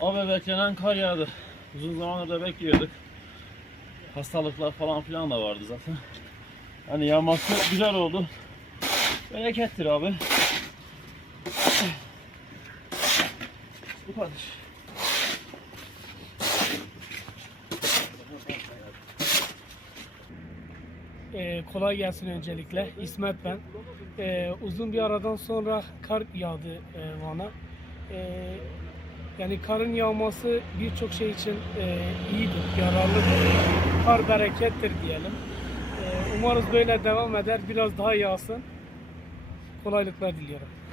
Abi beklenen kar yağdı. Uzun zamandır da bekliyorduk. Hastalıklar falan filan da vardı zaten. Hani yağması güzel oldu. Berekettir abi. Bu kadar. Kolay gelsin öncelikle. İsmet ben. Uzun bir aradan sonra kar yağdı Van'a. Yani karın yağması birçok şey için iyidir, yararlıdır. Kar berekettir diyelim. Umarız böyle devam eder, biraz daha yağsın. Kolaylıklar diliyorum.